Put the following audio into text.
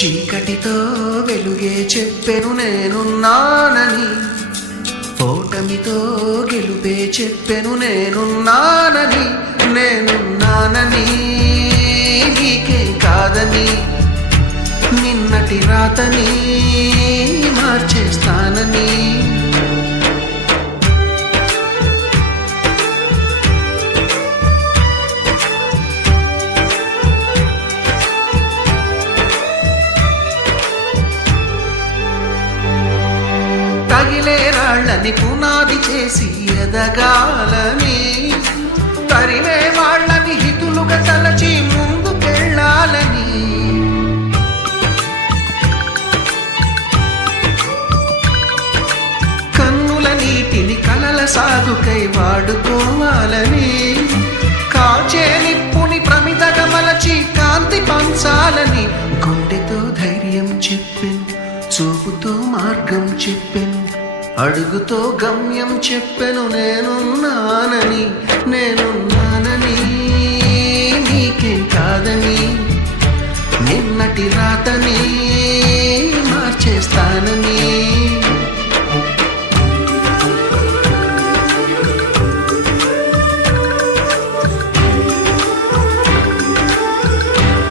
చీకటితో వెలుగే చెప్పెను నేనున్నానని, ఓటమితో గెలుపే చెప్పెను నేనున్నానని. నేనున్నానని నీకేం కాదని, నిన్నటి రాతని మార్చేస్తానని. తగిలే రాళ్ళని పునాది చేసి ఎదగాలని, తరిమే వాళ్ళని హితులుగా తలచి ముందుకెళ్ళాలని. కన్నుల నీటిని కలల సాగుకై వాడుకోవాలని, కాచే నిప్పుని ప్రమిదగా మలచి కాంతి పంచాలని. గుండెతో ధైర్యం చెప్పెను, చూపుతో మార్గం చెప్పెను, అడుగుతో గమ్యం చెప్పెను నేనున్నానని. నేనున్నానని నీకేం కాదని, నిన్నటి రాతని మార్చేస్తానని.